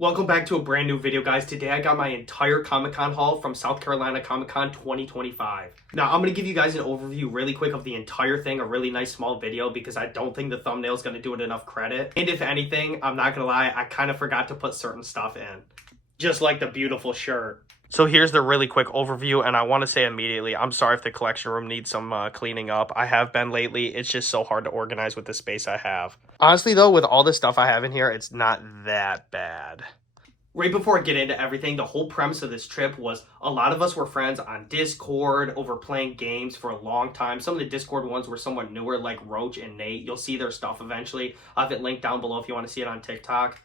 Welcome back to a brand new video, guys. Today I got my entire Comic-Con haul from South Carolina Comic-Con 2025. Now, I'm going to give you guys an overview really quick of the entire thing, a really nice small video, because I don't think the thumbnail is going to do it enough credit. And if anything, I'm not going to lie, I kind of forgot to put certain stuff in. Just like the beautiful shirt. So here's the really quick overview, and I want to say immediately, I'm sorry if the collection room needs some cleaning up. I have been lately. It's just so hard to organize with the space I have. Honestly, though, with all the stuff I have in here, it's not that bad. Right before I get into everything, the whole premise of this trip was a lot of us were friends on Discord over playing games for a long time. Some of the Discord ones were somewhat newer, like Roach and Nate. You'll see their stuff eventually. I have it linked down below if you want to see it on TikTok.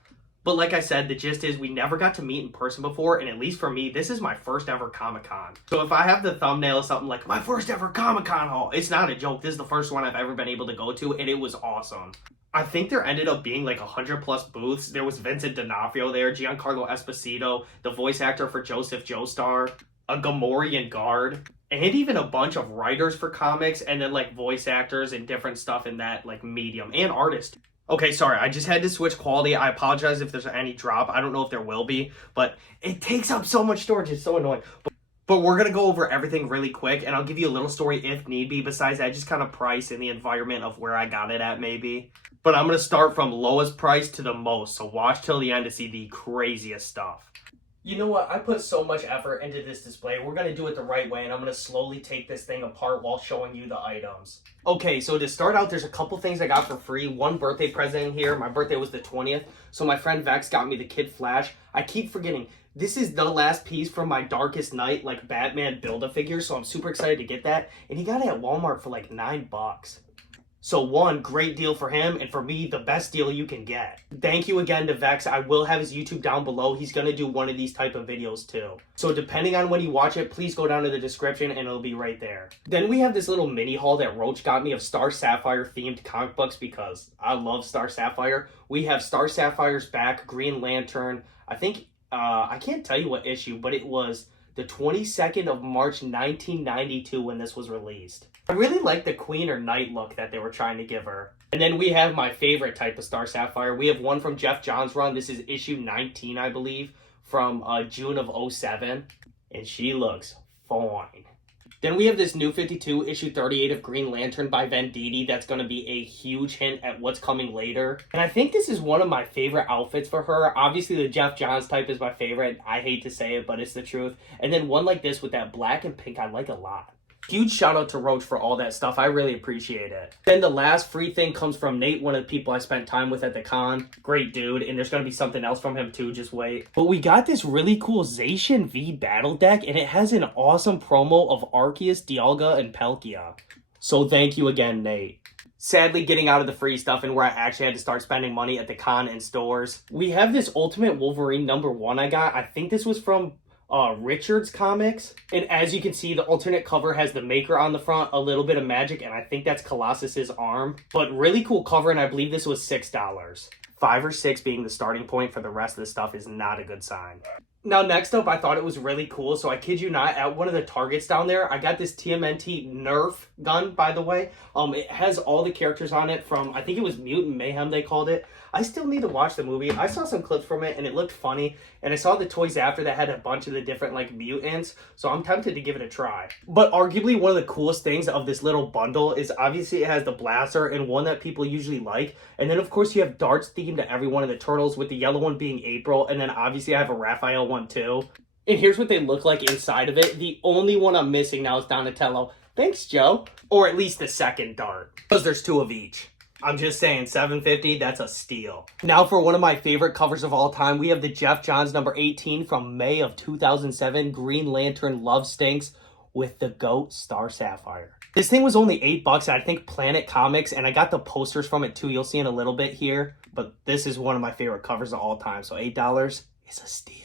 But like I said, the gist is we never got to meet in person before, and at least for me, this is my first ever Comic-Con. So if I have the thumbnail of something like, my first ever Comic-Con haul, it's not a joke. This is the first one I've ever been able to go to, and it was awesome. I think there ended up being like 100 plus booths. There was Vincent D'Onofrio there, Giancarlo Esposito, the voice actor for Joseph Joestar, a Gamorrean guard, and even a bunch of writers for comics, and then like voice actors and different stuff in that like medium, and artists. Okay, sorry, I just had to switch quality. I apologize if there's any drop. I don't know if there will be, but it takes up so much storage. It's so annoying. But we're going to go over everything really quick, and I'll give you a little story if need be. Besides that, just kind of price and the environment of where I got it at, maybe. But I'm going to start from lowest price to the most, so watch till the end to see the craziest stuff. You know what? I put so much effort into this display. We're going to do it the right way, and I'm going to slowly take this thing apart while showing you the items. Okay, so to start out, there's a couple things I got for free. One birthday present in here. My birthday was the 20th, so my friend Vex got me the Kid Flash. I keep forgetting. This is the last piece from my Darkest Night, like Batman Build-A-Figure, so I'm super excited to get that. And he got it at Walmart for like $9. So one, great deal for him, and for me, the best deal you can get. Thank you again to Vex. I will have his YouTube down below. He's going to do one of these type of videos too. So depending on when you watch it, please go down to the description and it'll be right there. Then we have this little mini haul that Roach got me of Star Sapphire themed comic books because I love Star Sapphire. We have Star Sapphire's back, Green Lantern. I think, I can't tell you what issue, but it was the 22nd of March 1992 when this was released. I really like the Queen or Knight look that they were trying to give her. And then we have my favorite type of Star Sapphire. We have one from Jeff Johns' run. This is issue 19, I believe, from June of 07. And she looks fine. Then we have this new 52, issue 38 of Green Lantern by Venditti. That's going to be a huge hint at what's coming later. And I think this is one of my favorite outfits for her. Obviously, the Jeff Johns type is my favorite. I hate to say it, but it's the truth. And then one like this with that black and pink I like a lot. Huge shout out to Roach for all that stuff. I really appreciate it. Then the last free thing comes from Nate, one of the people I spent time with at the con. Great dude. And there's going to be something else from him too. Just wait. But we got this really cool Zacian V battle deck, and it has an awesome promo of Arceus, Dialga, and Palkia. So thank you again, Nate. Sadly, getting out of the free stuff and where I actually had to start spending money at the con and stores. We have this Ultimate Wolverine #1 I got. I think this was from Richards Comics, and as you can see, the alternate cover has the maker on the front, a little bit of magic, and I think that's Colossus's arm. But really cool cover, and I believe this was $6. $5 or $6 being the starting point for the rest of the stuff is not a good sign. Now, next up, I thought it was really cool, so I kid you not, at one of the Targets down there, I got this TMNT NERF gun, by the way. It has all the characters on it from, I think it was Mutant Mayhem they called it. I still need to watch the movie. I saw some clips from it, and it looked funny, and I saw the toys after that had a bunch of the different, like, mutants, so I'm tempted to give it a try. But arguably, one of the coolest things of this little bundle is obviously it has the blaster, and one that people usually like, and then, of course, you have darts themed to every one of the turtles, with the yellow one being April, and then obviously I have a Raphael one too. And here's what they look like inside of it. The only one I'm missing now is Donatello. Thanks, Joe. Or at least the second dart, because there's two of each. I'm just saying, $7.50, that's a steal. Now for one of my favorite covers of all time, we have the Jeff Johns #18 from May of 2007, Green Lantern Love Stinks with the GOAT Star Sapphire. This thing was only $8 at, I think, Planet Comics, and I got the posters from it too. You'll see in a little bit here, but this is one of my favorite covers of all time, so $8 is a steal.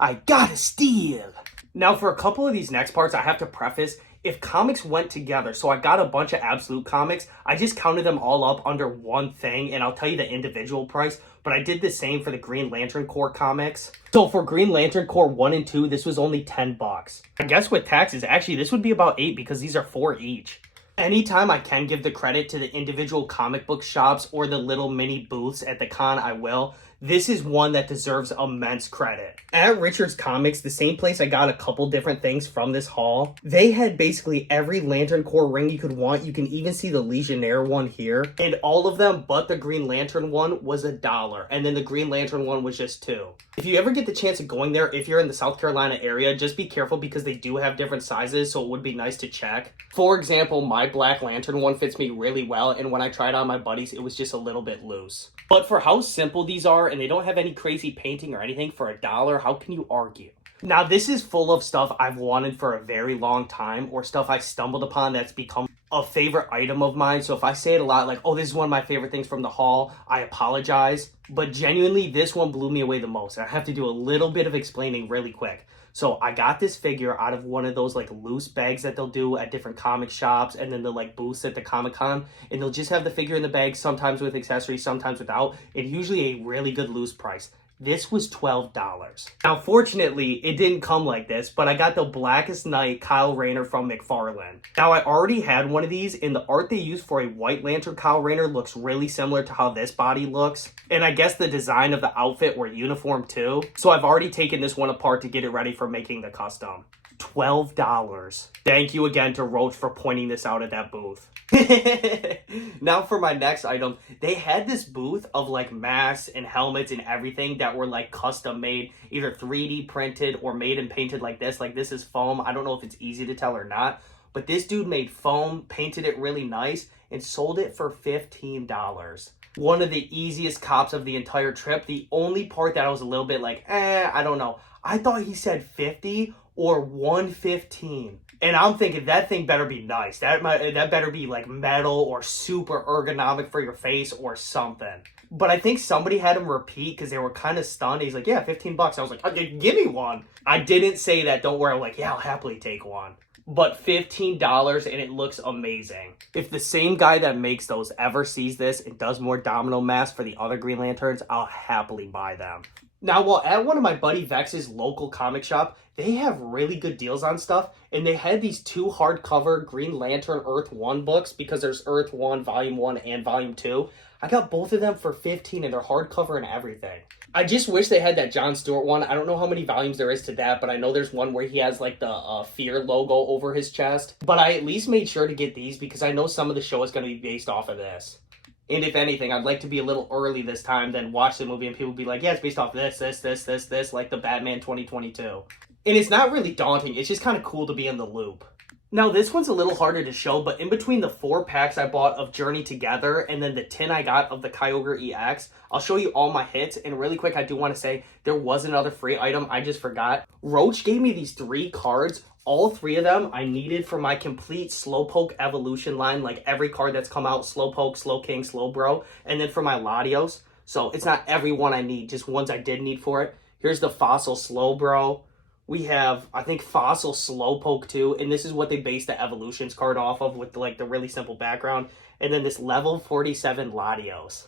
I got a steal! Now for a couple of these next parts, I have to preface, if comics went together, so I got a bunch of Absolute comics, I just counted them all up under one thing, and I'll tell you the individual price, but I did the same for the Green Lantern Corps comics. So for Green Lantern Corps 1 and 2, this was only $10. I guess with taxes, actually, this would be about $8 because these are $4 each. Anytime I can give the credit to the individual comic book shops or the little mini booths at the con, I will. this is one that deserves immense credit. At Richard's Comics, the same place I got a couple different things from this haul, they had basically every Lantern Corps ring you could want. You can even see the Legionnaire one here. And all of them but the Green Lantern one was $1. And then the Green Lantern one was just $2. If you ever get the chance of going there, if you're in the South Carolina area, just be careful because they do have different sizes, so it would be nice to check. For example, my Black Lantern one fits me really well, and when I tried on my buddies, it was just a little bit loose. But for how simple these are, and they don't have any crazy painting or anything, for $1, how can you argue? Now, this is full of stuff I've wanted for a very long time, or stuff I stumbled upon that's become a favorite item of mine. So if I say it a lot, like, oh, this is one of my favorite things from the haul, I apologize. But genuinely, this one blew me away the most. I have to do a little bit of explaining really quick. So I got this figure out of one of those like loose bags that they'll do at different comic shops and then the like booths at the Comic-Con. And they'll just have the figure in the bag, sometimes with accessories, sometimes without. And usually a really good loose price. This was $12. Now, fortunately, it didn't come like this, but I got the Blackest Night Kyle Rayner from McFarlane. Now, I already had one of these, and the art they used for a White Lantern Kyle Rayner looks really similar to how this body looks. And I guess the design of the outfit were uniform too. So I've already taken this one apart to get it ready for making the custom. $12. Thank you again to Roach for pointing this out at that booth. Now for my next item, they had this booth of like masks and helmets and everything that were like custom made, either 3D printed or made and painted like this. Like this is foam. I don't know if it's easy to tell or not, but this dude made foam, painted it really nice, and sold it for $15. One of the easiest cops of the entire trip. The only part that I was a little bit like, I don't know. I thought he said 50 or 115. And I'm thinking that thing better be nice. That better be like metal or super ergonomic for your face or something. But I think somebody had him repeat because they were kind of stunned. He's like, yeah, $15. I was like, okay, give me one. I didn't say that. Don't worry. I'm like, yeah, I'll happily take one. But $15 and it looks amazing. If the same guy that makes those ever sees this and does more domino masks for the other Green Lanterns, I'll happily buy them. Now, while at one of my buddy Vex's local comic shop, they have really good deals on stuff, and they had these 2 hardcover Green Lantern Earth 1 books because there's Earth 1, Volume 1, and Volume 2. I got both of them for $15 and they're hardcover and everything. I just wish they had that Jon Stewart one. I don't know how many volumes there is to that, but I know there's one where he has like the Fear logo over his chest. But I at least made sure to get these because I know some of the show is going to be based off of this. And if anything, I'd like to be a little early this time than watch the movie and people be like, yeah, it's based off this, like the Batman 2022. And it's not really daunting. It's just kind of cool to be in the loop. Now, this one's a little harder to show, but in between the 4 packs I bought of Journey Together and then the 10 I got of the Kyogre EX, I'll show you all my hits. And really quick, I do want to say there was another free item I just forgot. Roach gave me these 3 cards. All 3 of them I needed for my complete Slowpoke evolution line, like every card that's come out, Slowpoke, Slowking, Slowbro, and then for my Latios. So it's not every one I need, just ones I did need for it. Here's the Fossil Slowbro. We have, I think, Fossil Slowpoke too, and this is what they based the Evolutions card off of with like the really simple background. And then this level 47 Latios.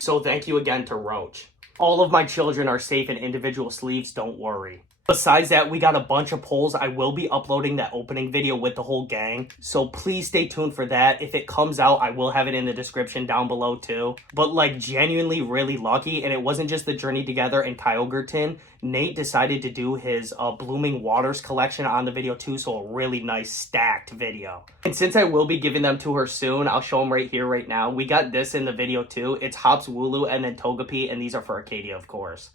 So thank you again to Roach. All of my children are safe in individual sleeves, don't worry. Besides that, we got a bunch of polls. I will be uploading that opening video with the whole gang, so please stay tuned for that. If it comes out, I will have it in the description down below too. But like genuinely really lucky, and it wasn't just the Journey Together and Kyogre tin. Nate decided to do his Blooming Waters collection on the video too, so a really nice stacked video. And since I will be giving them to her soon, I'll show them right here, right now. We got this in the video too. It's Hops Wooloo and then Togepi, and these are for Arcadia, of course.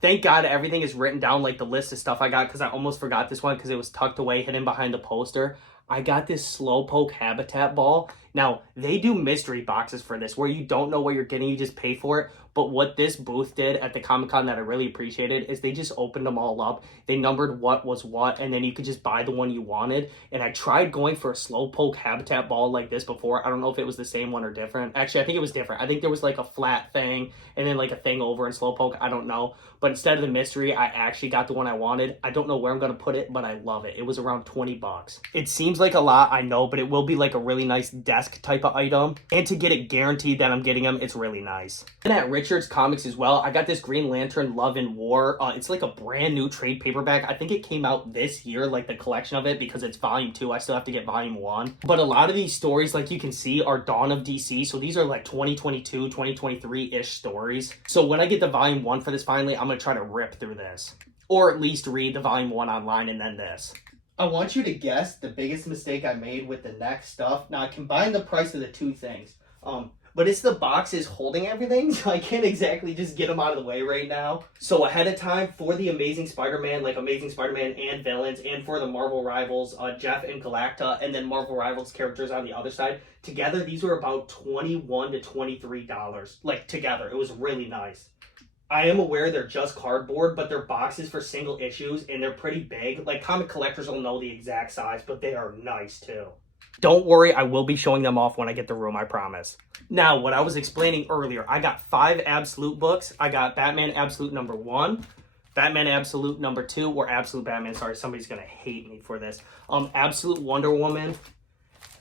Thank God everything is written down, like the list of stuff I got, because I almost forgot this one because it was tucked away, hidden behind the poster. I got this Slowpoke Habitat Ball. Now, they do mystery boxes for this, where you don't know what you're getting, you just pay for it. But what this booth did at the Comic-Con that I really appreciated is they just opened them all up. They numbered what was what, and then you could just buy the one you wanted. And I tried going for a Slowpoke Habitat Ball like this before. I don't know if it was the same one or different. Actually, I think it was different. I think there was like a flat thing and then like a thing over in Slowpoke. I don't know. But instead of the mystery, I actually got the one I wanted. I don't know where I'm going to put it, but I love it. It was around 20 bucks. It seems like a lot, I know, but it will be like a really nice depth ask type of item. And to get it guaranteed that I'm getting them, it's really nice. And at Richards Comics as well, I got this Green Lantern Love and War. It's like a brand new trade paperback. I think it came out this year, like the collection of it, because it's volume 2. I still have to get volume 1. But a lot of these stories, like you can see, are Dawn of DC. So these are like 2022, 2023-ish stories. So when I get the volume 1 for this finally, I'm going to try to rip through this. Or at least read the volume 1 online and then this. I want you to guess the biggest mistake I made with the next stuff. Now, I combined the price of the two things. But it's the boxes holding everything, so I can't exactly just get them out of the way right now. So ahead of time, for the Amazing Spider-Man, like Amazing Spider-Man and villains, and for the Marvel Rivals, Jeff and Galacta, and then Marvel Rivals characters on the other side, together, these were about $21 to $23. Like, together. It was really nice. I am aware they're just cardboard, but they're boxes for single issues, and they're pretty big. Like, comic collectors will know the exact size, but they are nice, too. Don't worry, I will be showing them off when I get the room, I promise. Now, what I was explaining earlier, I got 5 Absolute books. I got Batman Absolute number 1, Batman Absolute number 2, or Absolute Batman, sorry, somebody's going to hate me for this. Absolute Wonder Woman,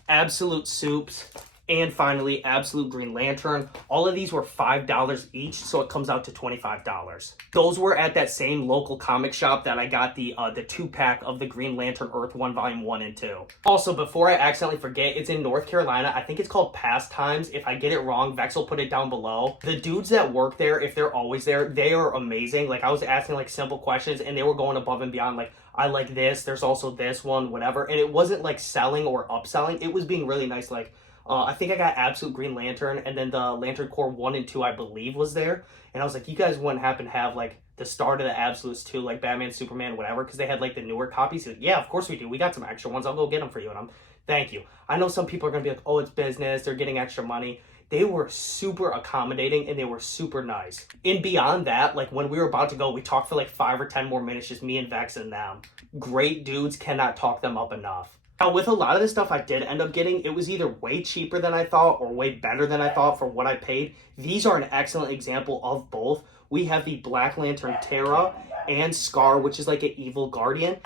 Absolute Soups, and finally, Absolute Green Lantern. All of these were $5 each, so it comes out to $25. Those were at that same local comic shop that I got the 2-pack of the Green Lantern Earth 1 Volume 1 and 2. Also, before I accidentally forget, it's in North Carolina. I think it's called Pastimes. If I get it wrong, Vex will put it down below. The dudes that work there, if they're always there, they are amazing. Like, I was asking, like, simple questions, and they were going above and beyond, like, I like this, there's also this one, whatever. And it wasn't, like, selling or upselling. It was being really nice, like, I think I got Absolute Green Lantern, and then the Lantern Corps 1 and 2, I believe, was there. And I was like, you guys wouldn't happen to have, like, the start of the Absolutes too, like Batman, Superman, whatever, because they had, like, the newer copies. Like, yeah, of course we do. We got some extra ones. I'll go get them for you. And thank you. I know some people are going to be like, oh, it's business. They're getting extra money. They were super accommodating, and they were super nice. And beyond that, like, when we were about to go, we talked for, like, 5 or 10 more minutes, just me and Vex and them. Great dudes, cannot talk them up enough. Now, with a lot of the stuff I did end up getting, it was either way cheaper than I thought or way better than I thought for what I paid. These are an excellent example of both. We have the Black Lantern Terra and Scar, which is like an evil guardian.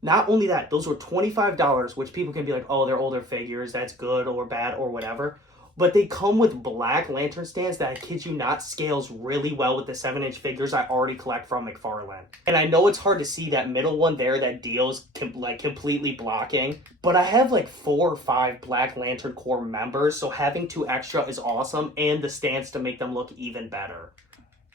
Not only that, those were $25, which people can be like, oh, they're older figures, that's good or bad or whatever. But they come with Black Lantern stands that, I kid you not, scales really well with the 7-inch figures I already collect from McFarlane. And I know it's hard to see that middle one there that deals like completely blocking, but I have like 4 or 5 Black Lantern Corps members, so having 2 extra is awesome, and the stands to make them look even better.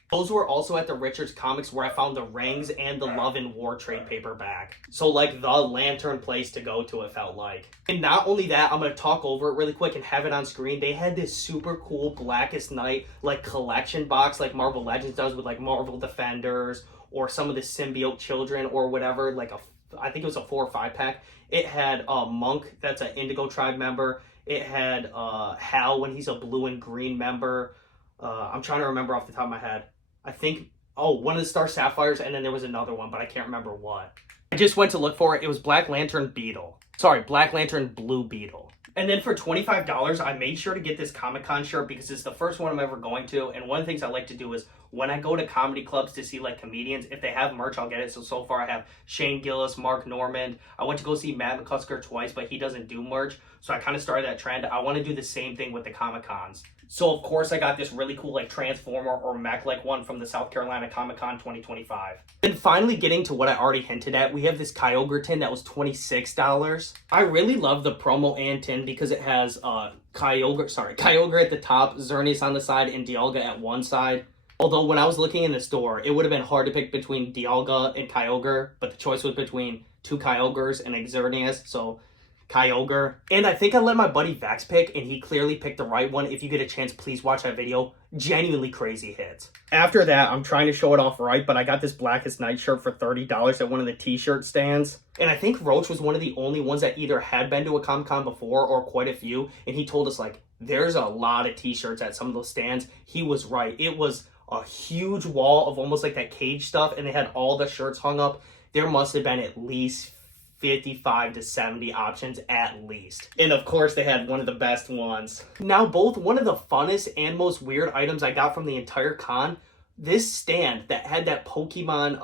Those were also at the Richards Comics where I found the Rings and the Love and War trade paperback. So, like, the Lantern place to go to, it felt like. And not only that, I'm going to talk over it really quick and have it on screen. They had this super cool Blackest Night, like, collection box like Marvel Legends does with, like, Marvel Defenders or some of the Symbiote Children or whatever. Like, I think it was a 4 or 5 pack. It had Monk, that's an Indigo Tribe member. It had Hal when he's a blue and green member. I'm trying to remember off the top of my head. I think, one of the Star Sapphires, and then there was another one, but I can't remember what. I just went to look for it. It was Black Lantern Beetle. Sorry, Black Lantern Blue Beetle. And then for $25, I made sure to get this Comic-Con shirt because it's the first one I'm ever going to. And one of the things I like to do is when I go to comedy clubs to see, like, comedians, if they have merch, I'll get it. So far I have Shane Gillis, Mark Normand. I went to go see Matt McCusker twice, but he doesn't do merch. So I kind of started that trend. I want to do the same thing with the Comic-Cons. So, of course, I got this really cool, like, Transformer or mech-like one from the South Carolina Comic-Con 2025. And finally getting to what I already hinted at, we have this Kyogre tin that was $26. I really love the promo and tin because it has Kyogre at the top, Xerneas on the side, and Dialga at one side. Although when I was looking in the store, it would have been hard to pick between Dialga and Kyogre, but the choice was between 2 Kyogres and a Xerneas, so Kyogre. And I think I let my buddy Vex pick, and he clearly picked the right one. If you get a chance, please watch that video. Genuinely crazy hits. After that, I'm trying to show it off right, but I got this Blackest Night shirt for $30 at one of the t-shirt stands. And I think Roach was one of the only ones that either had been to a Comic-Con before or quite a few, and he told us, like, there's a lot of t-shirts at some of those stands. He was right. It was a huge wall of almost like that cage stuff, and they had all the shirts hung up. There must have been at least 55 to 70 options at least. And of course they had one of the best ones. Now, both one of the funnest and most weird items I got from the entire con, this stand that had that Pokemon,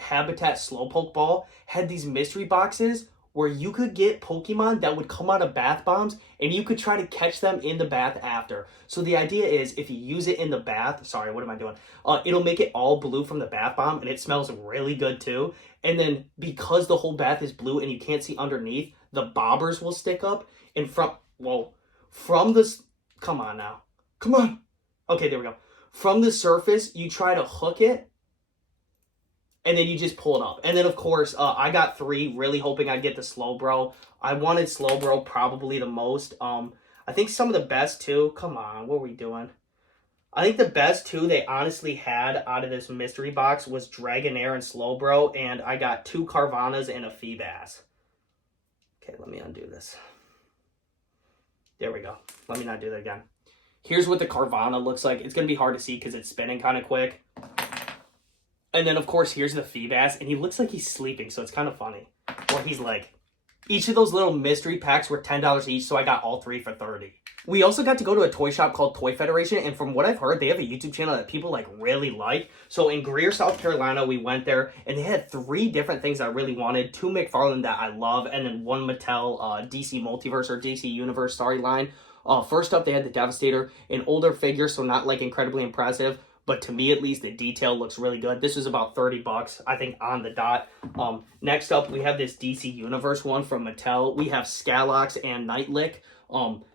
Habitat Slowpoke ball, had these mystery boxes where you could get Pokemon that would come out of bath bombs and you could try to catch them in the bath after. So the idea is if you use it in the bath, sorry, what am I doing? It'll make it all blue from the bath bomb and it smells really good too. And then because the whole bath is blue and you can't see underneath, the bobbers will stick up. And from this, come on now. Come on. Okay, there we go. From the surface, you try to hook it. And then you just pull it up. And then, of course, I got 3, really hoping I'd get the Slowbro. I wanted Slowbro probably the most. I think some of the best, too. Come on, what are we doing? I think the best, too, they honestly had out of this mystery box was Dragonair and Slowbro. And I got 2 Carvanas and a Feebas. Okay, let me undo this. There we go. Let me not do that again. Here's what the Carvana looks like. It's going to be hard to see because it's spinning kind of quick. And then, of course, here's the Feebas, and he looks like he's sleeping, so it's kind of funny. Or he's like, each of those little mystery packs were $10 each, so I got all 3 for $30. We also got to go to a toy shop called Toy Federation, and from what I've heard, they have a YouTube channel that people like really like. So in Greer, South Carolina, we went there, and they had 3 different things I really wanted. 2 McFarlane that I love, and then 1 Mattel DC Multiverse or DC Universe line. First up, they had the Devastator, an older figure, so not like incredibly impressive. But to me, at least, the detail looks really good. This was about $30, I think, on the dot. Next up, we have this DC Universe one from Mattel. We have Scalox and Nightlick.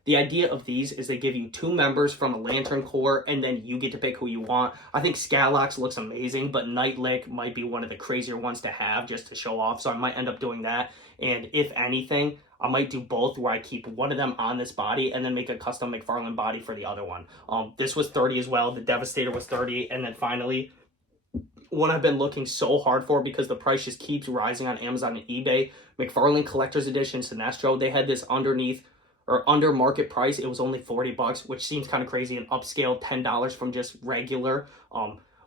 The idea of these is they give you 2 members from a Lantern Corps, and then you get to pick who you want. I think Scalox looks amazing, but Nightlick might be one of the crazier ones to have just to show off. So I might end up doing that. And if anything, I might do both where I keep one of them on this body and then make a custom McFarlane body for the other one. This was $30 as well. The Devastator was $30. And then finally, one I've been looking so hard for because the price just keeps rising on Amazon and eBay, McFarlane Collector's Edition Sinestro. They had this underneath or under market price. It was only $40, which seems kind of crazy. An upscale $10 from just regular.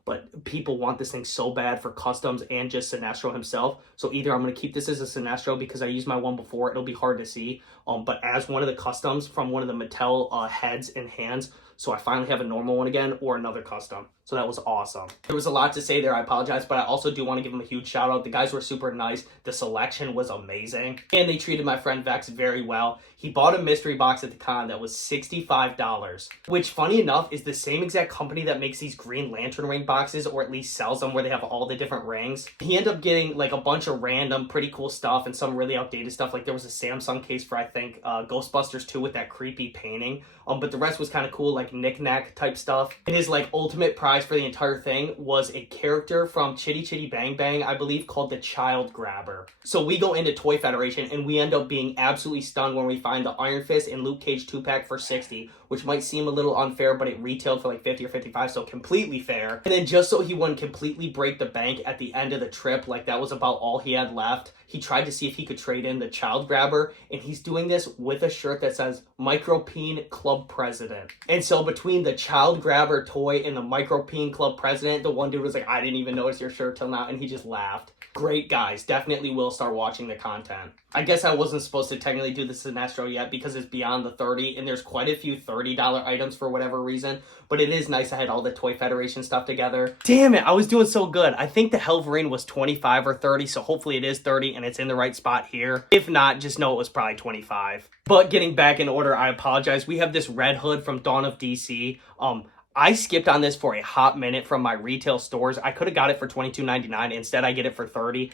But people want this thing so bad for customs and just Sinestro himself. So either I'm going to keep this as a Sinestro because I used my one before. It'll be hard to see. But as one of the customs from one of the Mattel heads and hands. So I finally have a normal one again or another custom. So that was awesome. There was a lot to say there. I apologize. But I also do want to give them a huge shout out. The guys were super nice. The selection was amazing. And they treated my friend Vex very well. He bought a mystery box at the con that was $65. Which, funny enough, is the same exact company that makes these Green Lantern ring boxes. Or at least sells them where they have all the different rings. He ended up getting like a bunch of random pretty cool stuff. And some really outdated stuff. Like there was a Samsung case for, I think, Ghostbusters 2 with that creepy painting. But the rest was kind of cool, like knick-knack type stuff. And his like ultimate prize for the entire thing was a character from Chitty Chitty Bang Bang, I believe, called the Child Grabber. So we go into Toy Federation and we end up being absolutely stunned when we find the Iron Fist and Luke Cage 2-pack for $60, which might seem a little unfair, but it retailed for like $50 or $55, so completely fair. And then just so he wouldn't completely break the bank at the end of the trip, like that was about all he had left, he tried to see if he could trade in the Child Grabber, and he's doing this with a shirt that says Micropeen Club President. And so between the Child Grabber toy and the Micropeen Club President, the one dude was like, I didn't even notice your shirt till now, and he just laughed. Great guys, definitely will start watching the content. I guess I wasn't supposed to technically do the Sinestro yet because it's beyond the 30, and there's quite a few $30 items for whatever reason, but it is nice I had all the Toy Federation stuff together. Damn it, I was doing so good. I think the Wolverine was 25 or 30, so hopefully it is 30 and it's in the right spot here. If not, just know it was probably 25. But getting back in order, I apologize. We have this Red Hood from Dawn of DC. I skipped on this for a hot minute from my retail stores. I could have got it for $22.99. Instead, I get it for $30.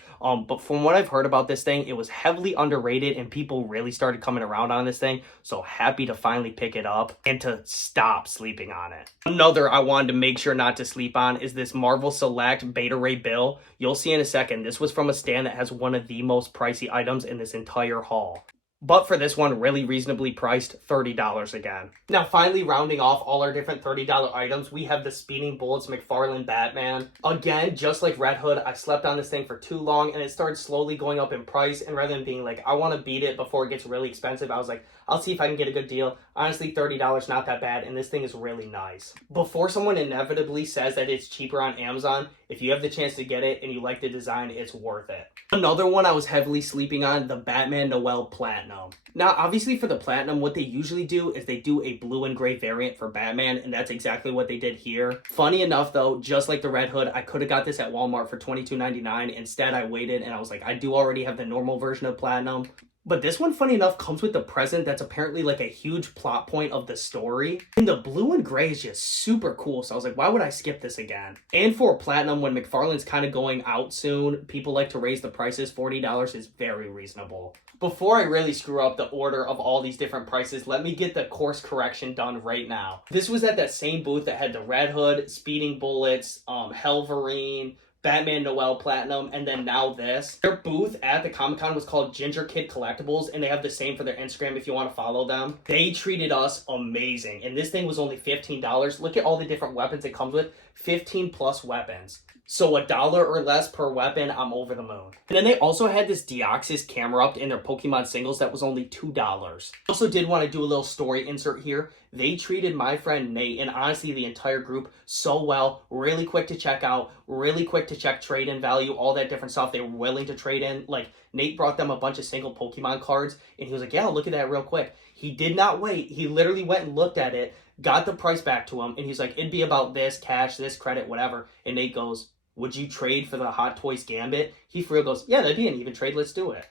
But from what I've heard about this thing, it was heavily underrated and people really started coming around on this thing. So happy to finally pick it up and to stop sleeping on it. Another I wanted to make sure not to sleep on is this Marvel Select Beta Ray Bill. You'll see in a second. This was from a stand that has one of the most pricey items in this entire haul. But for this one, really reasonably priced, $30 again. Now, finally rounding off all our different $30 items, we have the Speeding Bullets McFarlane Batman. Again, just like Red Hood, I slept on this thing for too long, and it started slowly going up in price. And rather than being like, I want to beat it before it gets really expensive, I was like, I'll see if I can get a good deal. Honestly, $30, not that bad, and this thing is really nice. Before someone inevitably says that it's cheaper on Amazon, if you have the chance to get it and you like the design, it's worth it. Another one I was heavily sleeping on, the Batman Noel Platinum. Now, obviously for the Platinum, what they usually do is they do a blue and gray variant for Batman, and that's exactly what they did here. Funny enough though, just like the Red Hood, I could have got this at Walmart for $22.99. Instead, I waited and I was like, I do already have the normal version of Platinum. But this one, funny enough, comes with the present that's apparently like a huge plot point of the story. And the blue and gray is just super cool. So I was like, why would I skip this again? And for a Platinum, when McFarlane's kind of going out soon, people like to raise the prices. $40 is very reasonable. Before I really screw up the order of all these different prices, let me get the course correction done right now. This was at that same booth that had the Red Hood, Speeding Bullets, Wolverine, Batman Noel Platinum, and then now this. Their booth at the Comic-Con was called GingerKidCollectibles, and they have the same for their Instagram if you want to follow them. They treated us amazing, and this thing was only $15. Look at all the different weapons it comes with. 15 plus weapons. So $1 or less per weapon, I'm over the moon. And then they also had this Deoxys camera up in their Pokemon singles that was only $2. Also did want to do a little story insert here. They treated my friend Nate and honestly the entire group so well. Really quick to check out, really quick to check trade-in value, all that different stuff they were willing to trade in. Like Nate brought them a bunch of single Pokemon cards and he was like, yeah, look at that real quick. He did not wait. He literally went and looked at it, got the price back to him, and he's like, it'd be about this, cash, this, credit, whatever. And Nate goes, would you trade for the Hot Toys Gambit? He for real goes, yeah, that'd be an even trade, let's do it.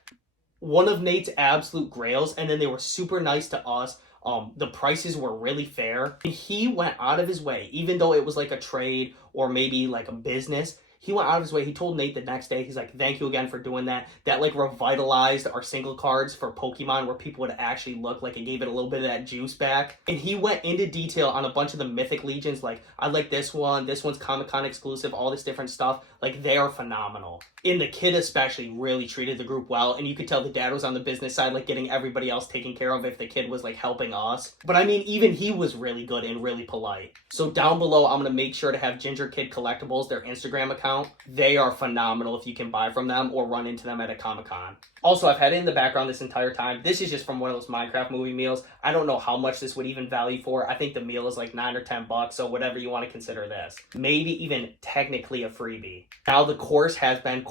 One of Nate's absolute grails, and then they were super nice to us. The prices were really fair. And he went out of his way, even though it was like a trade or maybe like a business, he went out of his way. He told Nate the next day, he's like, thank you again for doing that. That like revitalized our single cards for Pokemon where people would actually look like it gave it a little bit of that juice back. And he went into detail on a bunch of the Mythic Legions. Like, I like this one's Comic-Con exclusive, all this different stuff. Like, they are phenomenal. And the kid especially really treated the group well. And you could tell the dad was on the business side, like getting everybody else taken care of if the kid was like helping us. But I mean, even he was really good and really polite. So down below, I'm going to make sure to have GingerKidCollectibles, their Instagram account. They are phenomenal if you can buy from them or run into them at a Comic-Con. Also, I've had it in the background this entire time. This is just from one of those Minecraft movie meals. I don't know how much this would even value for. I think the meal is like $9 or $10, so whatever you want to consider this. Maybe even technically a freebie. Now the course has been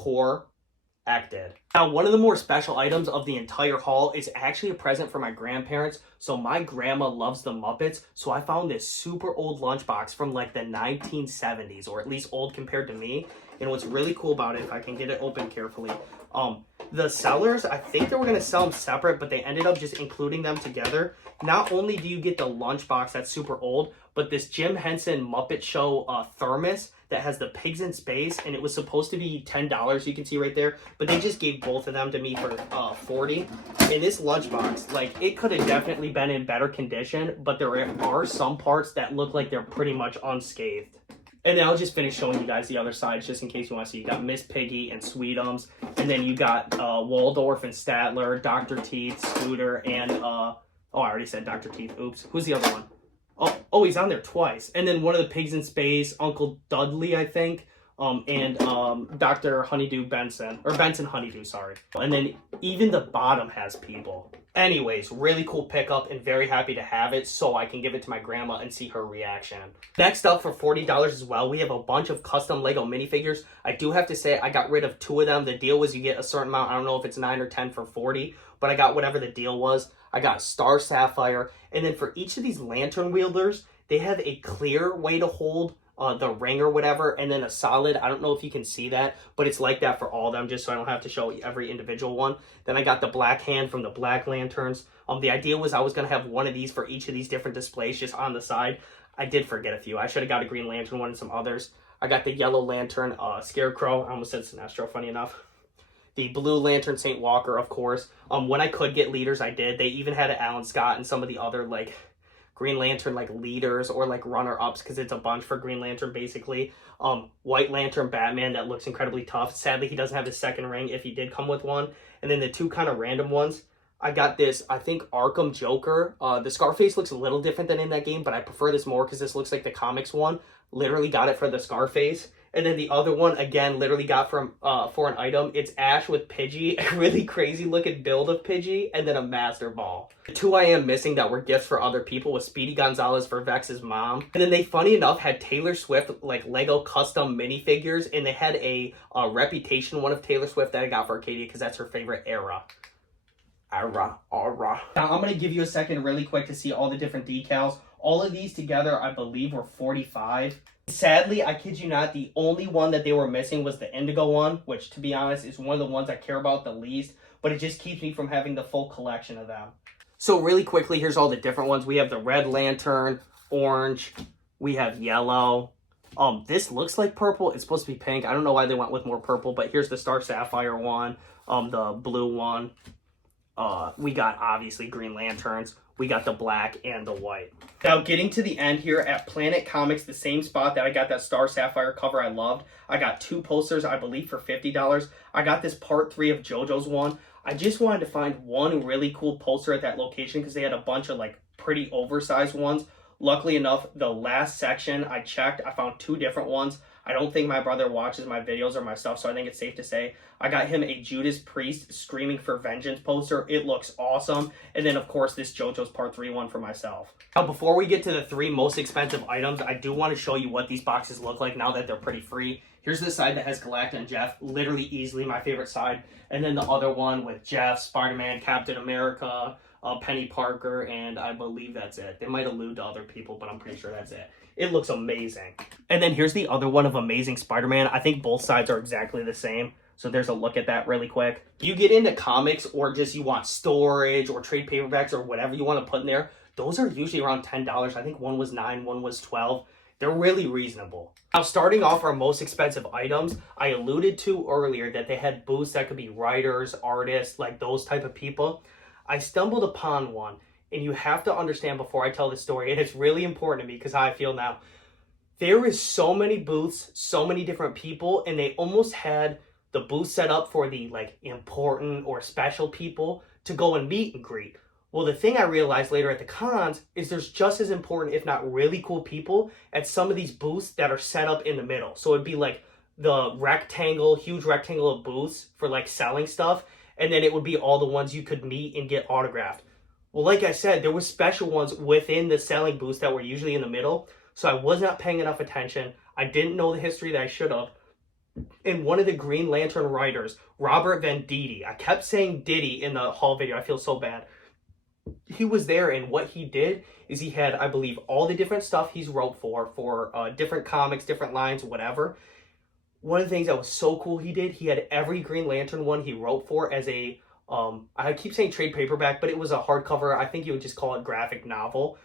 acted. Now, one of the more special items of the entire haul is actually a present for my grandparents. So my grandma loves the Muppets. So I found this super old lunchbox from like the 1970s, or at least old compared to me. And what's really cool about it, if I can get it open carefully, the sellers, I think they were going to sell them separate, but they ended up just including them together. Not only do you get the lunchbox that's super old, but this Jim Henson Muppet Show thermos that has the pigs in space, and it was supposed to be $10, you can see right there, but they just gave both of them to me for $40. And this lunchbox, like, it could have definitely been in better condition, but there are some parts that look like they're pretty much unscathed. And then I'll just finish showing you guys the other sides just in case you want to see. You got Miss Piggy and Sweetums, and then you got Waldorf and Statler, Dr. Teeth, Scooter, and I already said Dr. Teeth. Oops. Who's the other one? Oh, he's on there twice. And then one of the pigs in space, Uncle Dudley, I think, and Dr. Honeydew Benson, or Benson Honeydew, sorry. And then even the bottom has people. Anyways, really cool pickup and very happy to have it so I can give it to my grandma and see her reaction. Next up for $40 as well, we have a bunch of custom Lego minifigures. I do have to say I got rid of 2 of them. The deal was you get a certain amount. I don't know if it's 9 or 10 for 40, but I got whatever the deal was. I got Star Sapphire. And then for each of these lantern wielders, they have a clear way to hold the ring or whatever, and then a solid. I don't know if you can see that, but it's like that for all of them, just so I don't have to show every individual one. Then I got the Black Hand from the Black Lanterns. The idea was I was going to have one of these for each of these different displays just on the side. I did forget a few. I should have got a Green Lantern one and some others. I got the Yellow Lantern Scarecrow. I almost said Sinestro, funny enough. The Blue Lantern St. Walker, of course. When I could get leaders, I did. They even had an Alan Scott and some of the other, like, Green Lantern, like, leaders or, like, runner-ups, because it's a bunch for Green Lantern, basically. White Lantern Batman that looks incredibly tough. Sadly, he doesn't have his second ring if he did come with one. And then the 2 kind of random ones. I got this, I think, Arkham Joker. The Scarface looks a little different than in that game, but I prefer this more because this looks like the comics one. Literally got it for the Scarface. And then the other one, again, literally got from for an item. It's Ash with Pidgey, a really crazy looking build of Pidgey, and then a Master Ball. The two I am missing that were gifts for other people was Speedy Gonzalez for Vex's mom. And then they, funny enough, had Taylor Swift, like, Lego custom minifigures, and they had a Reputation one of Taylor Swift that I got for Arcadia because that's her favorite era. Now I'm going to give you a second really quick to see all the different decals. All of these together, I believe, were $45. Sadly, I kid you not, the only one that they were missing was the Indigo one, which, to be honest, is one of the ones I care about the least, but it just keeps me from having the full collection of them. So really quickly, here's all the different ones. We have the Red Lantern, orange, we have yellow. This looks like purple. It's supposed to be pink. I don't know why they went with more purple, but here's the Star Sapphire one, the blue one. We got, obviously, Green Lanterns. We got the black and the white. Now, getting to the end here at Planet Comics, the same spot that I got that Star Sapphire cover I loved, I got 2 posters, I believe, for $50. I got this part 3 of JoJo's one. I just wanted to find one really cool poster at that location because they had a bunch of, like, pretty oversized ones. Luckily enough, the last section I checked, I found 2 different ones. I don't think my brother watches my videos or my stuff, so I think it's safe to say I got him a Judas Priest Screaming for Vengeance poster. It looks awesome. And then, of course, this JoJo's Part 3 one for myself. Now, before we get to the 3 most expensive items, I do want to show you what these boxes look like now that they're pretty free. Here's the side that has Galacta and Jeff, literally easily my favorite side. And then the other one with Jeff, Spider-Man, Captain America, Penny Parker, and I believe that's it. They might allude to other people, but I'm pretty sure that's it. It looks amazing. And then here's the other one of Amazing Spider-Man. I think both sides are exactly the same. So there's a look at that really quick. You get into comics or just you want storage or trade paperbacks or whatever you want to put in there, those are usually around $10. I think one was $9, one was $12. They're really reasonable. Now, starting off our most expensive items, I alluded to earlier that they had booths that could be writers, artists, like those type of people. I stumbled upon one, and you have to understand before I tell the story, and it's really important to me because how I feel now. There is so many booths, so many different people, and they almost had the booth set up for the like important or special people to go and meet and greet. Well, the thing I realized later at the cons is there's just as important, if not really cool people at some of these booths that are set up in the middle. So it'd be like the rectangle, huge rectangle of booths for like selling stuff. And then it would be all the ones you could meet and get autographed. Well, like I said, there were special ones within the selling booths that were usually in the middle. So I was not paying enough attention. I didn't know the history that I should have. And one of the Green Lantern writers, Robert Venditti, I kept saying Diddy in the haul video. I feel so bad. He was there, and what he did is he had, I believe, all the different stuff he's wrote for different comics, different lines, whatever. One of the things that was so cool he did, he had every Green Lantern one he wrote for as a, I keep saying trade paperback, but it was a hardcover. I think you would just call it graphic novel.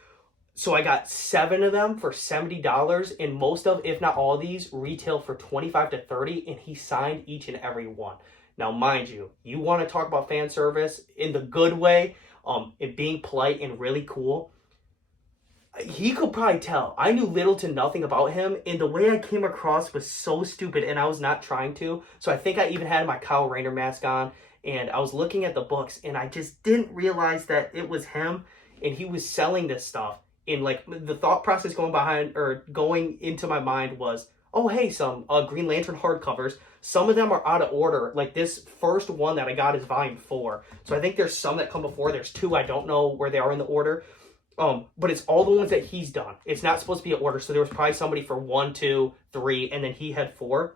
So I got 7 of them for $70, and most of, if not all of these, retail for $25 to $30, and he signed each and every one. Now, mind you, you want to talk about fan service in the good way, it being polite and really cool. He could probably tell. I knew little to nothing about him, and the way I came across was so stupid, and I was not trying to. So I think I even had my Kyle Rayner mask on, and I was looking at the books, and I just didn't realize that it was him, and he was selling this stuff. And like the thought process going into my mind was, oh hey, some Green Lantern hardcovers. Some of them are out of order. Like this first one that I got is volume 4. So I think there's some that come before. There's 2 I don't know where they are in the order. But it's all the ones that he's done. It's not supposed to be an order. So there was probably somebody for 1, 2, 3, and then he had 4.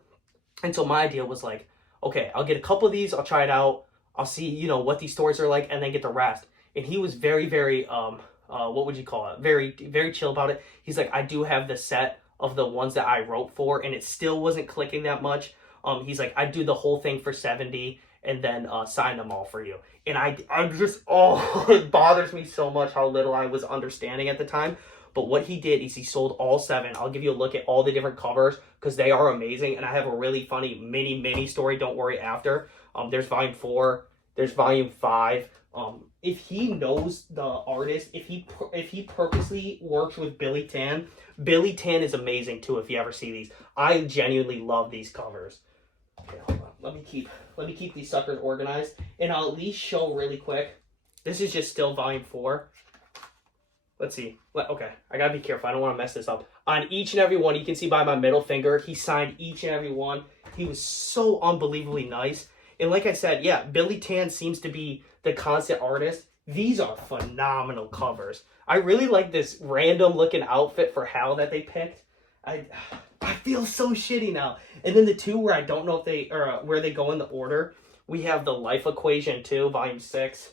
And so my idea was like, okay, I'll get a couple of these. I'll try it out. I'll see, you know, what these stories are like, and then get the rest. And he was very, very, what would you call it? Very, very chill about it. He's like, I do have the set of the ones that I wrote for, and it still wasn't clicking that much. He's like, I'd do the whole thing for $70 and then sign them all for you. And I just, it bothers me so much how little I was understanding at the time. But what he did is he sold all 7. I'll give you a look at all the different covers because they are amazing. And I have a really funny mini story, don't worry, after. There's volume 4. There's volume 5. If he knows the artist, if he purposely works with Billy Tan is amazing too. If you ever see these, I genuinely love these covers. Okay, hold on. Let me keep these suckers organized, and I'll at least show really quick. This is just still volume 4. let's see. Okay, I gotta be careful. I don't want to mess this up. On each and every one, you can see by my middle finger, he signed each and every one. He was so unbelievably nice. And like I said, yeah, Billy Tan seems to be the constant artist. These are phenomenal covers. I really like this random looking outfit for Hal that they picked. I feel so shitty now. And then the two where I don't know if they or where they go in the order. We have the Life Equation 2, Volume 6.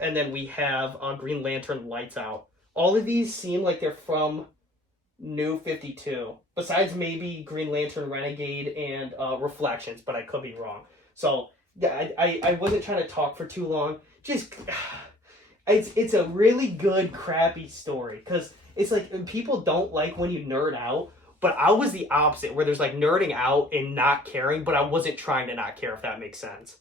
And then we have Green Lantern Lights Out. All of these seem like they're from New 52. Besides maybe Green Lantern Renegade and Reflections, but I could be wrong. So, yeah, I wasn't trying to talk for too long. Just, it's a really good, crappy story. Because it's like, people don't like when you nerd out. But I was the opposite, where there's like nerding out and not caring, but I wasn't trying to not care, if that makes sense.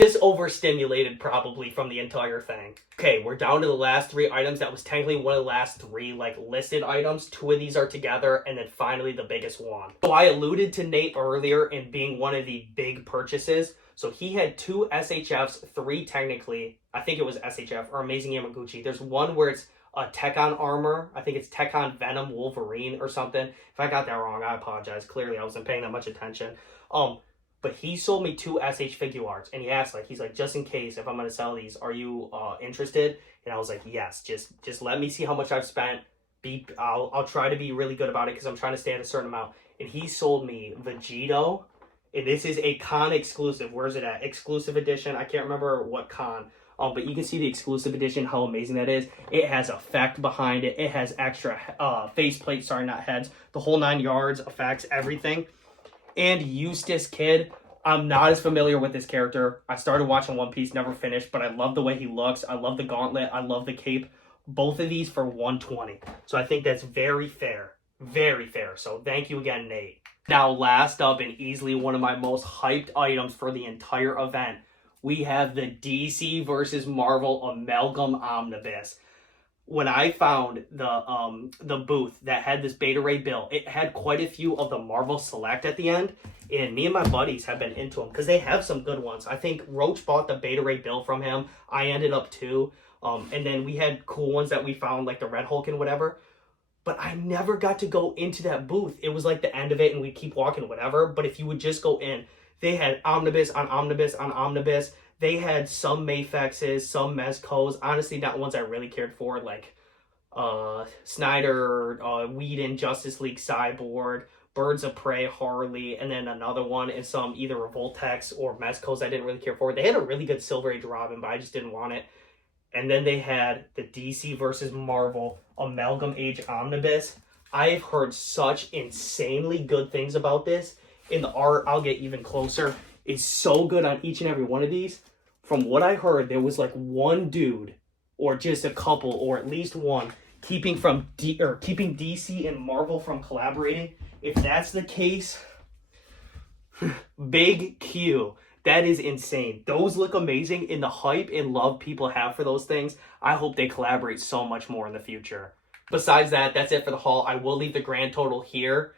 Just overstimulated probably from the entire thing. Okay, we're down to the last 3 items. That was technically one of the last 3 like listed items. 2 of these are together, and then finally the biggest one. So I alluded to Nate earlier in being one of the big purchases. So he had 2 SHFs, 3 technically. I think it was SHF or Amazing Yamaguchi. There's one where it's a Tekon armor. I think it's Tekon Venom Wolverine or something. If I got that wrong, I apologize. Clearly, I wasn't paying that much attention. But he sold me 2 SH figure arts, and he asked, like, he's like, just in case, if I'm going to sell these, are you interested? And I was like, yes, just let me see how much I've spent. I'll try to be really good about it because I'm trying to stay at a certain amount. And he sold me Vegito, and this is a con exclusive. Where's it at? Exclusive edition. I can't remember what con. But you can see the exclusive edition, how amazing that is. It has effect behind it. It has extra faceplate, sorry, not heads. The whole 9 yards, effects, everything. And Eustace Kid, I'm not as familiar with this character. I started watching One Piece, never finished, but I love the way he looks. I love the gauntlet. I love the cape. Both of these for $120. So I think that's very fair. Very fair. So thank you again, Nate. Now, last up and easily one of my most hyped items for the entire event, we have the DC versus Marvel Amalgam Omnibus. When I found the booth that had this Beta Ray Bill, it had quite a few of the Marvel Select at the end, and me and my buddies have been into them because they have some good ones. I think Roach bought the Beta Ray Bill from him. I ended up too. And then we had cool ones that we found, like the Red Hulk and whatever. But I never got to go into that booth. It was like the end of it, and we'd keep walking, whatever. But if you would just go in, they had Omnibus on Omnibus on Omnibus. They had some Mafexes, some Mezcos. Honestly, not ones I really cared for, like Snyder, Whedon, Justice League Cyborg, Birds of Prey, Harley, and then another one and some either Revoltex or Mezcos I didn't really care for. They had a really good Silver Age Robin, but I just didn't want it. And then they had the DC versus Marvel Amalgam Age Omnibus. I have heard such insanely good things about this. In the art, I'll get even closer, is so good on each and every one of these. From what I heard, there was like one dude, or just a couple, or at least one, keeping DC and Marvel from collaborating. If that's the case, big Q. That is insane. Those look amazing, in the hype and love people have for those things. I hope they collaborate so much more in the future. Besides that, that's it for the haul. I will leave the grand total here.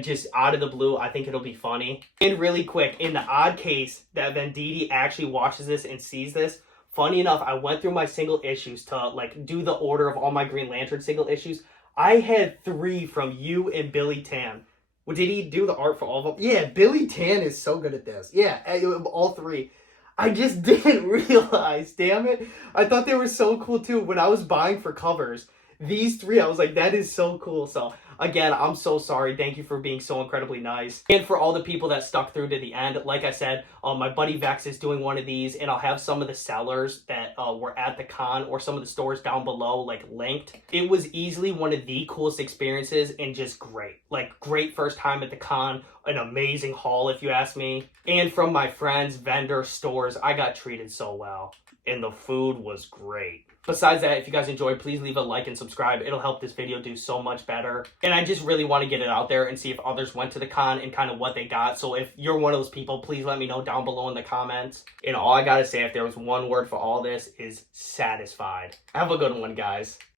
Just out of the blue, I think it'll be funny. And really quick, in the odd case that Venditti actually watches this and sees this, funny enough, I went through my single issues to like do the order of all my Green Lantern single issues. I had 3 from you and Billy Tan. Well, did he do the art for all of them? Yeah, Billy Tan is so good at this. Yeah, all 3. I just didn't realize, damn it. I thought they were so cool too. When I was buying for covers, these 3, I was like, that is so cool. So again, I'm so sorry. Thank you for being so incredibly nice. And for all the people that stuck through to the end, like I said, my buddy Vex is doing one of these, and I'll have some of the sellers that were at the con or some of the stores down below, like, linked. It was easily one of the coolest experiences and just great. Like, great first time at the con, an amazing haul, if you ask me. And from my friends, vendors, stores, I got treated so well. And the food was great. Besides that, if you guys enjoyed, please leave a like and subscribe. It'll help this video do so much better. And I just really want to get it out there and see if others went to the con and kind of what they got. So if you're one of those people, please let me know down below in the comments. And all I gotta say, if there was one word for all this, is satisfied. Have a good one, guys.